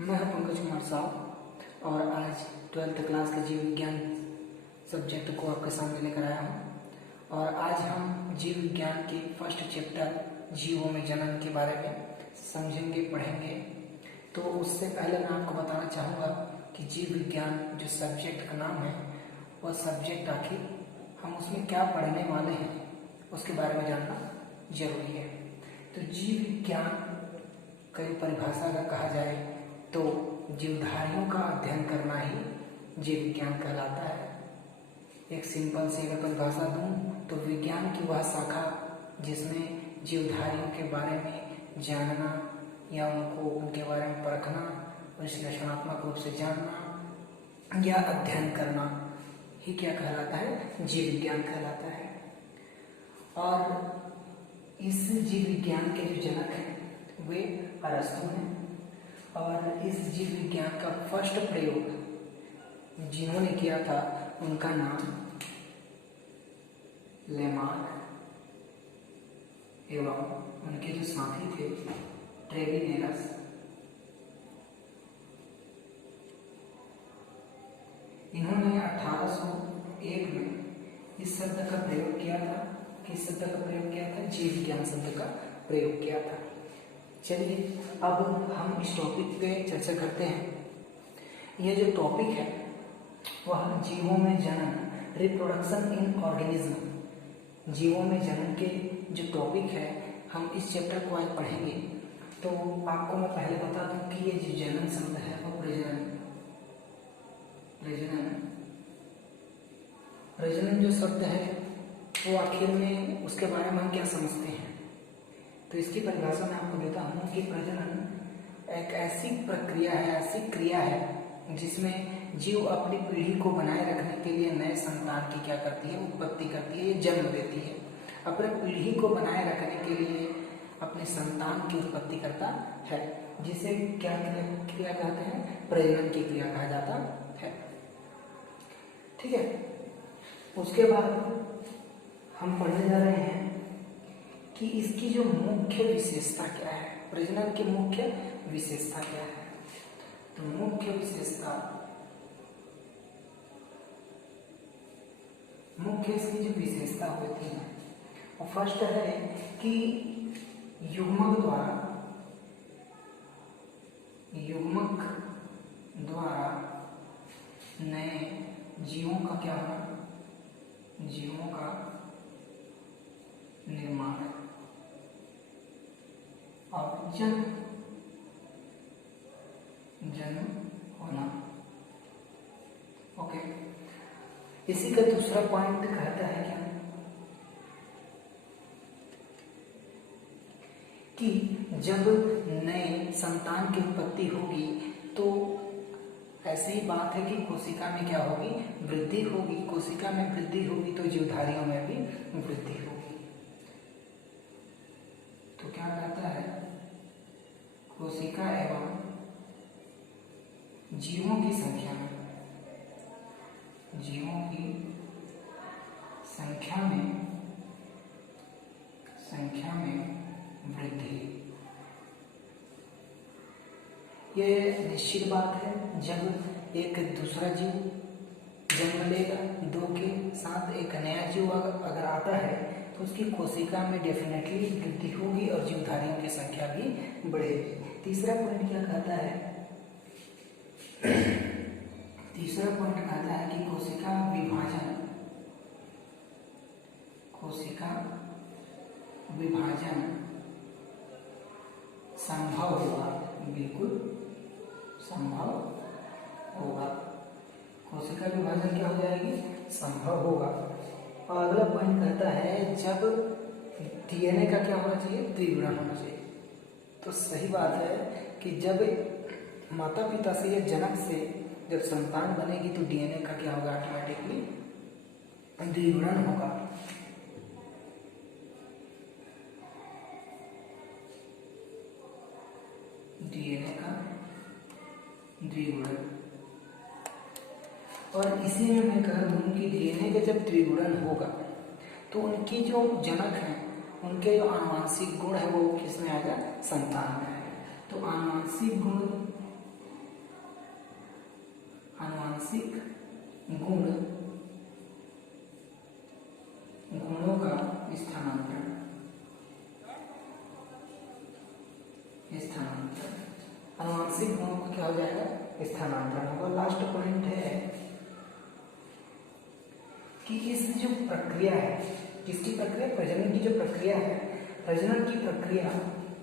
मैं हूं पंकज कुमार साहब और आज 12th क्लास के जीव विज्ञान सब्जेक्ट को आपके सामने लेकर आया हूं। और आज हम जीव विज्ञान के फर्स्ट चैप्टर जीवों में जनन के बारे में समझेंगे, पढ़ेंगे। तो उससे पहले मैं आपको बताना चाहूँगा कि जीव विज्ञान जो सब्जेक्ट का नाम है वह सब्जेक्ट आखिर हम उसमें क्या पढ़ने वाले हैं उसके बारे में जानना जरूरी है। तो जीव विज्ञान कई परिभाषा अगर कहा जाए तो जीवधारियों का अध्ययन करना ही जीव विज्ञान कहलाता है। एक सिंपल सी अगर परिभाषा दूं तो विज्ञान की वह शाखा जिसमें जीवधारियों के बारे में जानना या उनके बारे में परखना, विश्लेषणात्मक रूप से जानना या अध्ययन करना ही क्या कहलाता है, जीव विज्ञान कहलाता है। और इस जीव विज्ञान के जो जनक हैं वे अरस्तु हैं। और इस जीव विज्ञान का फर्स्ट प्रयोग जिन्होंने किया था उनका नाम लेमार्क एवं उनके जो साथी थे ट्रेविनेरस। इन्होंने 1801 में इस शब्द का प्रयोग किया था। किस शब्द का प्रयोग किया था? जीव विज्ञान शब्द का प्रयोग किया था। चलिए अब हम इस टॉपिक पे चर्चा करते हैं। यह जो टॉपिक है वह जीवों में जनन, रिप्रोडक्शन इन ऑर्गेनिज्म, जीवों में जनन के जो टॉपिक है हम इस चैप्टर को आज पढ़ेंगे। तो आपको मैं पहले बता दूं कि ये जो जनन शब्द है वो प्रजनन जो शब्द है वो आखिर में उसके बारे में हम क्या समझते हैं। तो इसकी परिभाषा मैं आपको देता हूँ कि प्रजनन एक ऐसी प्रक्रिया है, ऐसी क्रिया है जिसमें जीव अपनी पीढ़ी को बनाए रखने के लिए नए संतान की क्या करती है, उत्पत्ति करती है, जन्म देती है। अपने पीढ़ी को बनाए रखने के लिए अपने संतान की उत्पत्ति करता है, जिसे क्या क्रिया कहते हैं, प्रजनन की क्रिया कहा जाता है। ठीक है, उसके बाद हम पढ़ने जा रहे हैं कि इसकी जो मुख्य विशेषता क्या है, प्रजनन की मुख्य विशेषता क्या है। तो मुख्य इसकी जो विशेषता होती है वो फर्स्ट है कि युग्मक द्वारा नए जीवों का क्या होना, जीवों का निर्माण और जन्म होना। ओके, इसी का दूसरा पॉइंट कहता है क्या कि जब नए संतान की उत्पत्ति होगी तो ऐसी ही बात है कि कोशिका में क्या होगी, वृद्धि होगी। कोशिका में वृद्धि होगी तो जीवधारियों में भी वृद्धि होगी। तो क्या कहता है, कोशिका एवं जीवों की संख्या में वृद्धि। ये निश्चित बात है, जब एक दूसरा जीव जन्म लेगा, दो के साथ एक नया जीव अगर आता है तो उसकी कोशिका में डेफिनेटली वृद्धि होगी और जीवधारियों की संख्या भी बढ़ेगी। तीसरा पॉइंट क्या कहता है, तीसरा पॉइंट कहता है कि कोशिका विभाजन संभव होगा, बिल्कुल संभव होगा। कोशिका विभाजन क्या हो जाएगी, संभव होगा। और अगला पॉइंट कहता है जब डीएनए का क्या होना चाहिए, द्विगुणन होना चाहिए। तो सही बात है कि जब माता पिता से या जनक से जब संतान बनेगी तो डीएनए का क्या होगा, ऑटोमेटिकली द्विगुणन होगा। डीएनए का द्विगुणन। और इसी में मैं कह दूं कि डीएनए का जब द्विगुणन होगा तो उनकी जो जनक हैं उनके जो आनुवांशिक गुण है वो किसमें आएगा, संतान में आएगा। तो आनुवांशिक गुण आनुवांशिक गुणों का स्थानांतरण। आनुवांशिक गुणों का क्या हो जाएगा? स्थानांतरण होगा। लास्ट पॉइंट है कि इस जो प्रक्रिया है, किसकी प्रक्रिया? प्रजनन की जो प्रक्रिया है, प्रजनन की प्रक्रिया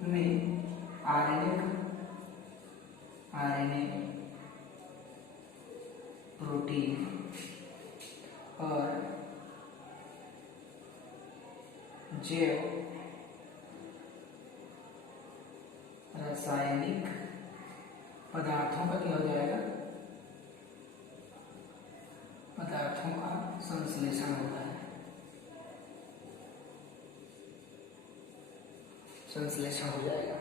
में आरएनए, प्रोटीन और जैव रासायनिक पदार्थों का क्या हो जाएगा? पदार्थों का संश्लेषण होता है, संश्लेषण हो जाएगा।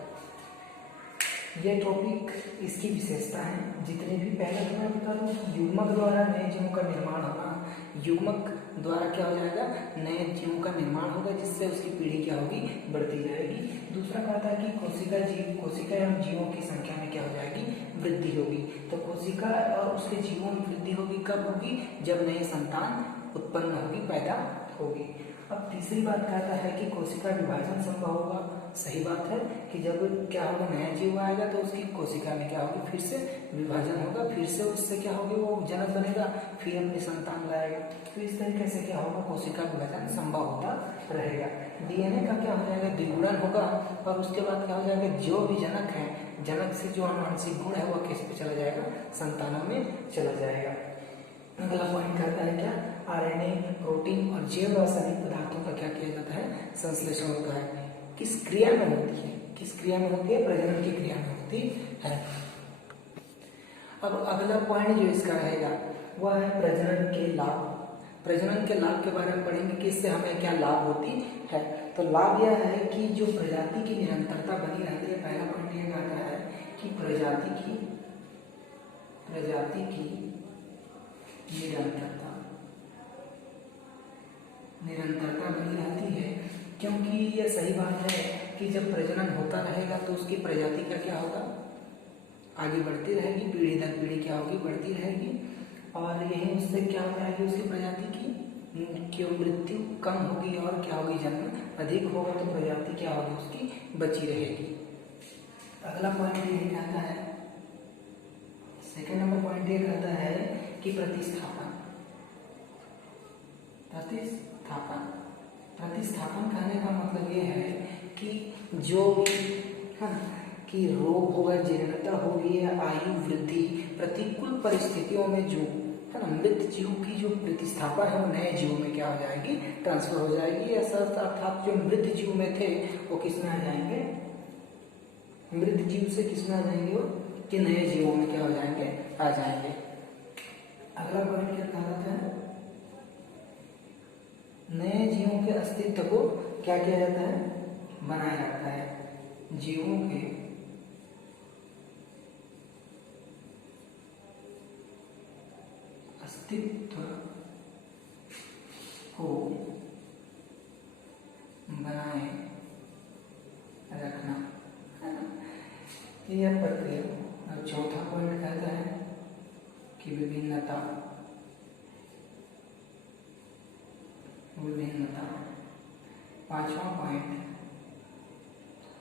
यह टॉपिक, इसकी विशेषता है जितने भी, पहले तो मैं बता दूं कि युग्मक द्वारा नए जीवों का निर्माण होना, युग्मक द्वारा क्या हो जाएगा? नए जीवों का निर्माण होगा, जिससे उसकी पीढ़ी क्या होगी? बढ़ती जाएगी। दूसरा कहा था कि कोशिका एवं जीवों की संख्या में क्या हो जाएगी? वृद्धि होगी। तो कोशिका और उसके जीवों में वृद्धि होगी कब होगी? जब नई संतान उत्पन्न होगी, पैदा होगी। अब तीसरी बात कहता है कि कोशिका विभाजन संभव होगा। सही बात है कि जब क्या होगा? नया जीव आएगा तो उसकी कोशिका में क्या होगी? फिर से विभाजन होगा, फिर से उससे क्या होगी? वो जनक बनेगा, फिर अपनी संतान लाएगा। तो इस तरीके से क्या होगा? कोशिका विभाजन संभव होता रहेगा। डीएनए का क्या हो जाएगा? द्विगुणन होगा, और उसके बाद क्या हो जाएगा? जो भी जनक है, जनक से जो आनुवंशिक गुण है वह किस पे चला जाएगा? संतानों में चला जाएगा। अगला पॉइंट कहता है क्या? आरएनए, प्रोटीन और जैव रासायनिक पदार्थों का क्या किया जाता है? संश्लेषण होता है। किस क्रिया में होती है? किस क्रिया में होती है? प्रजनन की क्रिया में होती है। अब अगला पॉइंट जो इसका रहेगा वह है प्रजनन के लाभ। प्रजनन के लाभ के बारे में पढ़ेंगे कि इससे हमें क्या लाभ होती है। तो लाभ यह है कि जो प्रजाति की निरंतरता बनी रहती है। पहला पॉइंट यह कहता है कि प्रजाति की निरंतरता बनी रहती है, क्योंकि यह सही बात है कि जब प्रजनन होता रहेगा तो उसकी प्रजाति का क्या होगा? आगे बढ़ती रहेगी, पीढ़ी दर पीढ़ी क्या होगी? बढ़ती रहेगी, और यही उससे क्या हो जाएगी? उसकी प्रजाति की मृत्यु कम होगी और क्या होगी? जन्म अधिक होगा, तो प्रजाति क्या होगी? उसकी बची रहेगी। अगला पॉइंट ये कहता है, सेकेंड नंबर पॉइंट ये कहता है कि प्रतिस्थापन कहने का मतलब ये है कि जो भी है ना, कि रोग होगा, जीर्णता होगी या आयु वृद्धि, प्रतिकूल परिस्थितियों में जो है ना मृत जीव की जो प्रतिस्थापन है वो नए जीव में क्या हो जाएगी? ट्रांसफर हो जाएगी। ऐसा अर्थात जो मृत जीव में थे वो किस में आ जाएंगे? मृत जीव से किस में आ जाएंगे? वो कि नए जीवों में क्या हो जाएंगे? आ जाएंगे। अगला पॉइंट क्या कहा जाता है? नए जीवों के अस्तित्व को क्या किया जाता है? बनाया जाता है। जीवों के अस्तित्व को बनाए रखना है ना, यह प्रक्रिया। और चौथा पॉइंट कहता है कि विभिन्नता। पांचवा पॉइंट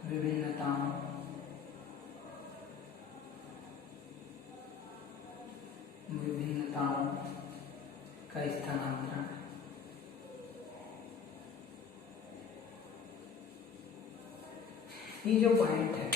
विभिन्नताओं का स्थानांतरण। ये जो पॉइंट है,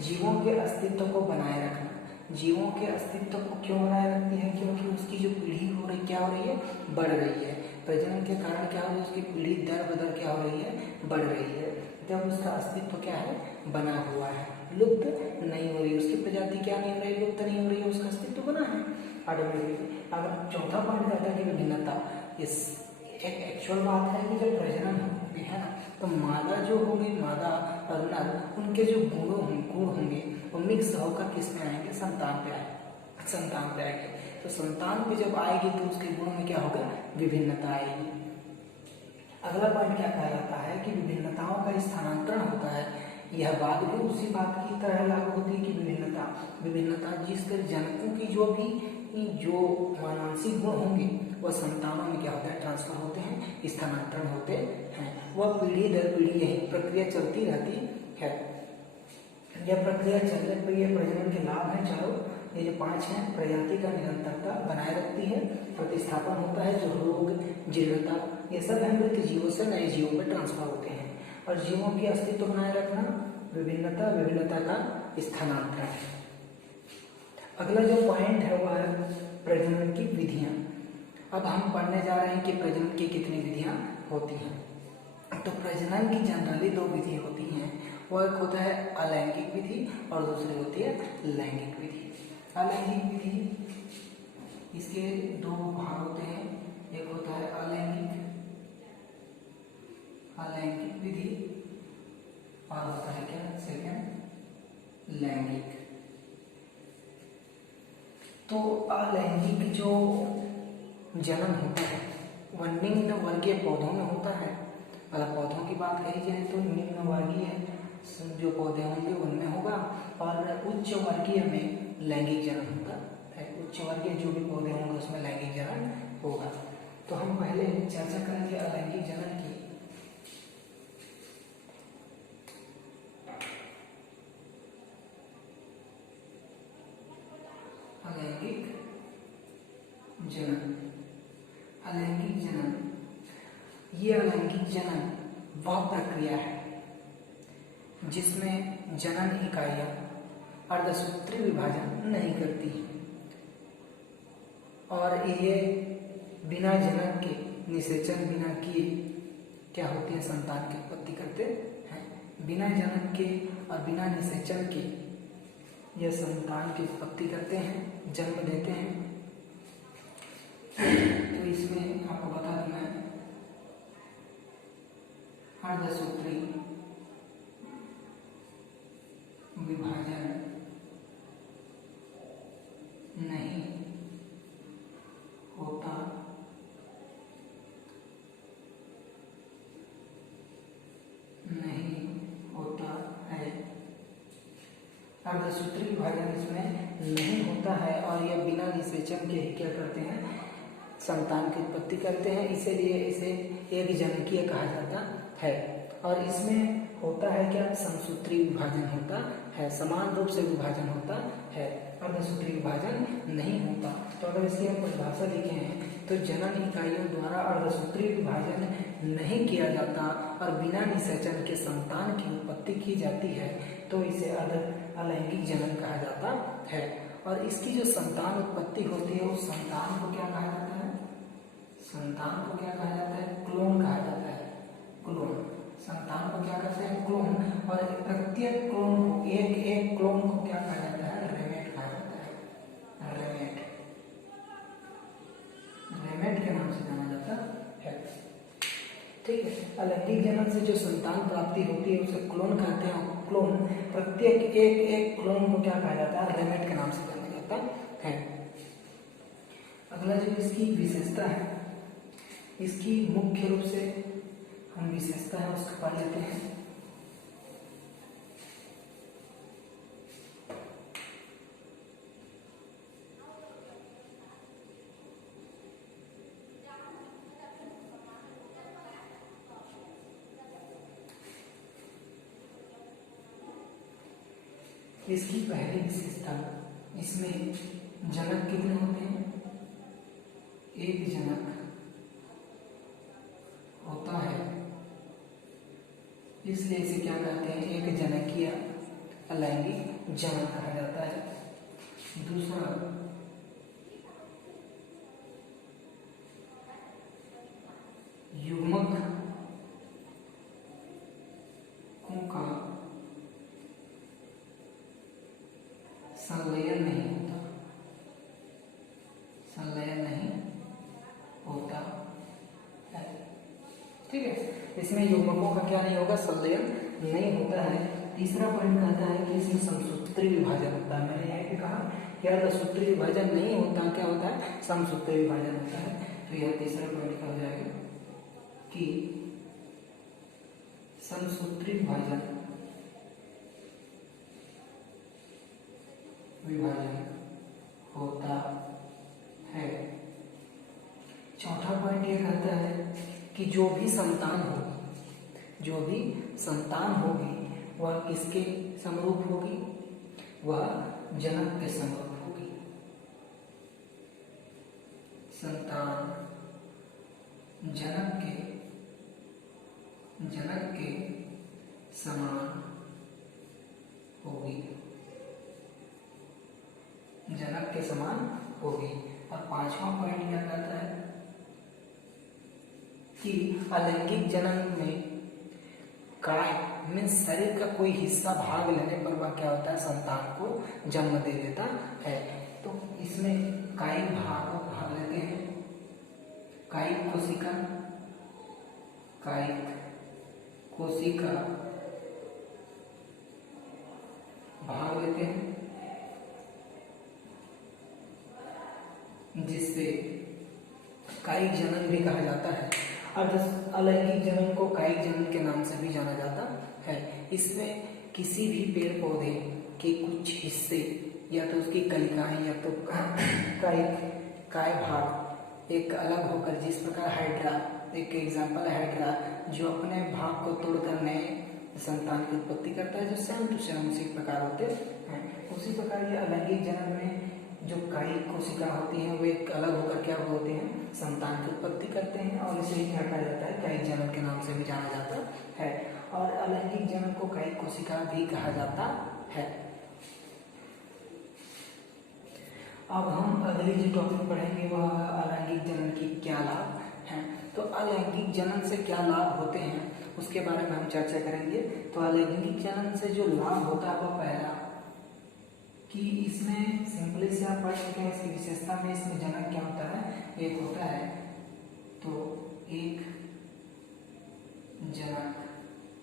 जीवों के अस्तित्व को बनाए रखना। जीवों के अस्तित्व को क्यों बनाए रखती है? क्योंकि उसकी जो पीढ़ी हो रही क्या हो रही है? बढ़ रही है। प्रजनन के कारण क्या हो रही है? उसकी पीढ़ी दर बदर क्या हो रही है? बढ़ रही है। जब उसका अस्तित्व क्या है? बना हुआ है, लुप्त नहीं हो रही। उसकी प्रजाति क्या नहीं हो रही? लुप्त नहीं हो रही है, उसका अस्तित्व बना है ऑटोमेटिकली। अगर चौथा पॉइंट कहता है कि विभिन्नता, इस एक एक्चुअल बात है कि जब प्रजनन होती है ना, तो मादा जो होगी, मादा और नर, उनके जो गुण होंगे वो मिक्स होकर किस में आएंगे? संतान पे आएंगे। तो संतान पे जब आएगी तो उसके गुणों में क्या होगा? विभिन्नता आएगी। अगला पॉइंट क्या कहा जाता है कि विभिन्नताओं का स्थानांतरण होता है। यह बात भी उसी बात की तरह लागू होती है कि विभिन्नता जिस तरह जनकों की जो भी जो मानवांशिक गुण होंगे वह संतानों में क्या होता है, ट्रांसफर होते हैं, स्थानांतरण होते हैं। वह पीढ़ी दर पीढ़ी यही प्रक्रिया चलती रहती है। यह प्रक्रिया चलने पर यह प्रजनन के लाभ हैं चारों, ये जो 5 हैं, प्रजाति का निरंतरता बनाए रखती है, प्रतिस्थापन होता है, जो रोग जीर्णता ये सब है मृत जीवों से नए जीवों में ट्रांसफर होते हैं, और जीवों की अस्तित्व बनाए रखना, विभिन्नता का स्थानांतरण। अगला जो पॉइंट है वह है प्रजनन की विधियां। अब हम पढ़ने जा रहे हैं कि प्रजनन की कितनी विधियां होती हैं। तो प्रजनन की जनरली 2 विधि होती हैं, वो एक होता है अलैंगिक विधि और दूसरी होती है लैंगिक विधि। अलैंगिक विधि, इसके 2 भाग होते हैं, एक होता है अलैंगिक विधि और होता है क्या, सेकंड लैंगिक। तो अलैंगिक जो जनन होता है वह निम्न वर्गीय पौधों में होता है। अगर पौधों की बात कही जाए तो निम्न वर्गीय जो पौधे होंगे उनमें होगा, और उच्च वर्गीय में लैंगिक जनन होता है। उच्च वर्गीय जो भी पौधे होंगे उसमें लैंगिक जनन होगा। तो हम पहले चर्चा करेंगे अलैंगिक जनन की। अलैंगिक जनन, अलैंगिक जनन, ये अलैंगिक जनन वह प्रक्रिया है जिसमें जनन इकाइयां अर्धसूत्री विभाजन नहीं करती, और ये बिना जनन के, निषेचन बिना किए क्या होती है, संतान की उत्पत्ति करते हैं। बिना जनन के और बिना निषेचन के यह संतान की उत्पत्ति करते हैं, जन्म देते हैं। तो इसमें आपको बता दूं मैं, अर्धसूत्री विभाजन नहीं होता, है। अर्धसूत्री विभाजन इसमें नहीं होता है, और यह बिना निषेचन के ही क्या करते हैं, संतान की उत्पत्ति करते हैं। इसीलिए इसे एक जनकीय कहा जाता है। और इसमें होता है क्या, समसूत्री विभाजन होता है, समान रूप से विभाजन होता है, अर्धसूत्री विभाजन नहीं होता। तो अगर इसकी हम परिभाषा लिखे हैं तो जनन इकाइयों द्वारा अर्धसूत्री विभाजन नहीं किया जाता और बिना निषेचन के संतान की उत्पत्ति की जाती है, तो इसे अलैंगिक जनन कहा जाता है। और इसकी जो संतान उत्पत्ति होती है उस संतान को क्या कहा जाता है, संतान को क्या कहा जाता है, क्लोन कहा जाता है। क्लोन, संतान को क्या कहते हैं, क्लोन। और प्रत्येक क्लोन को, एक एक क्लोन को क्या कहा जाता है, रेमेट कहा जाता है। रेमेट, रेमेट के नाम से जाना जाता है। ठीक है। अलैंगिक जनन से जो संतान प्राप्ति होती है उसे क्लोन कहते हैं। क्लोन, प्रत्येक एक एक क्लोन को क्या कहा जाता है, रेमेट के नाम से जाना जाता है। अगला जो इसकी विशेषता है, इसकी मुख्य रूप से हम विशेषता है उसको पढ़ लेते हैं। इसकी पहली विशेषता, इसमें जनक कितने होते हैं, एक जनक होता है, इसलिए इसे क्या कहते हैं, एक जनकीय अलैंगिक जनन कहा जाता है। दूसरा, युग्मक का संलयन नहीं होता, संलयन नहीं होता है। ठीक है, इसमें युग्मकों का क्या नहीं होगा, संलयन नहीं होता है। तीसरा पॉइंट कहता है कि इसमें समसूत्री विभाजन होता है। मैंने यह भी कहा कि अर्धसूत्री विभाजन नहीं होता, क्या होता है, समसूत्री विभाजन होता है। तो यह तीसरा पॉइंट कहा जाएगा कि समसूत्री विभाजन होता कि जो भी संतान होगी वह किसके समरूप होगी? वह जनक के समरूप होगी। संतान जनक के समान होगी, जनक के समान होगी। और पांचवा पॉइंट क्या कहता है कि अलैंगिक जनन में काय मीन्स शरीर का कोई हिस्सा भाग लेने पर वह क्या होता है? संतान को जन्म दे देता है। तो इसमें कायिक भाग लेते हैं, कायिक कोशिका भाग लेते हैं, जिससे कायिक जनन भी कहा जाता है। और अलैंगिक जनन को कायिक जनन के नाम से भी जाना जाता है। इसमें किसी भी पेड़ पौधे के कुछ हिस्से या तो उसकी कलिकाएं या तो काय भाग एक अलग होकर, जिस प्रकार हाइड्रा एक एग्जाम्पल है, हाइड्रा जो अपने भाग को तोड़कर नए संतान की उत्पत्ति करता है, जो सेम टू सेम उसी प्रकार होते हैं। उसी प्रकार ये अलैंगिक जनन में जो कायिक कोशिका होती हैं वो एक अलग होकर क्या होते हैं? संतान की उत्पत्ति करते हैं, और इसे ही क्या कहा जाता है? कायिक जनन के नाम से भी जाना जाता है। और अलैंगिक जनन को कायिक कोशिका भी कहा जाता है। अब हम अगली जो टॉपिक पढ़ेंगे वह अलैंगिक जनन की क्या लाभ हैं। तो अलैंगिक जनन से क्या लाभ होते हैं उसके बारे में हम चर्चा करेंगे। तो अलैंगिक जनन से जो लाभ होता है वह पहला कि इसमें सिंपली से आप पढ़ चुके हैं, इसकी विशेषता में इसमें जनक क्या होता है? एक होता है। तो एक जनक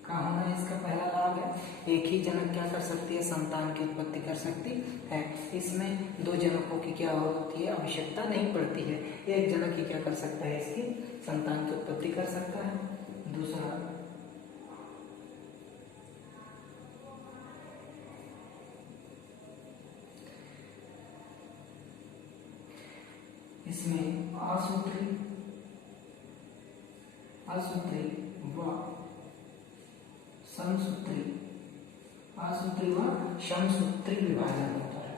का होना इसका पहला लाभ है। एक ही जनक क्या कर सकती है? संतान की उत्पत्ति कर सकती है। इसमें दो जनकों की क्या होती है? आवश्यकता नहीं पड़ती है। एक जनक ही क्या कर सकता है? इसकी संतान की उत्पत्ति कर सकता है। दूसरा, इसमें असूत्री व समसूत्री विभाजन होता है।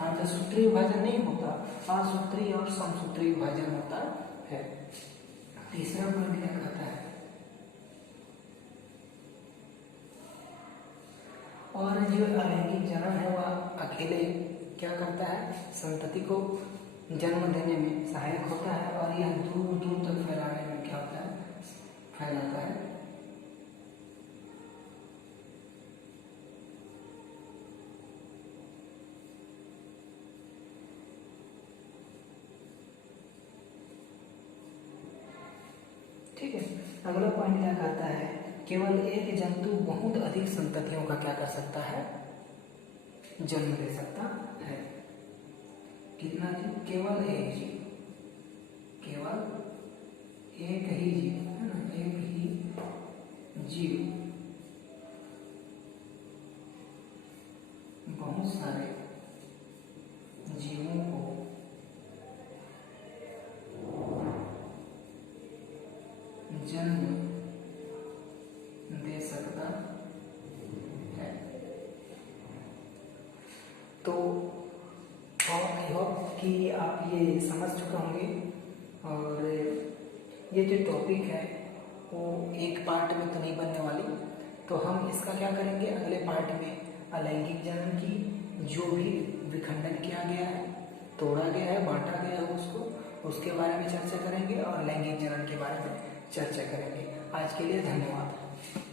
अंतःसूत्री विभाजन नहीं होता, असूत्री और समसूत्री विभाजन होता है। तीसरा पॉइंट क्या कहता है? और जो अलैंगिक जनन है वह अकेले क्या करता है? संतति को जन्म देने में सहायक होता है, और यह दूर दूर तक फैलाने में क्या होता है? फैलाता है। ठीक है। अगला पॉइंट क्या कहता है? केवल एक जंतु बहुत अधिक संततियों का क्या कर सकता है? जन्म दे सकता है। कितना जीव? केवल एक जीव, केवल एक ही जीव है ना, एक ही जीव बहुत सारे जीवों को जन्म दे सकता है। तो आई होप कि आप ये समझ चुके होंगे, और ये जो टॉपिक है वो एक पार्ट में तो नहीं बनने वाली। तो हम इसका क्या करेंगे? अगले पार्ट में अलैंगिक जनन की जो भी विखंडन किया गया है, तोड़ा गया है, बांटा गया है उसके बारे में चर्चा करेंगे, और लैंगिक जनन के बारे में चर्चा करेंगे। आज के लिए धन्यवाद।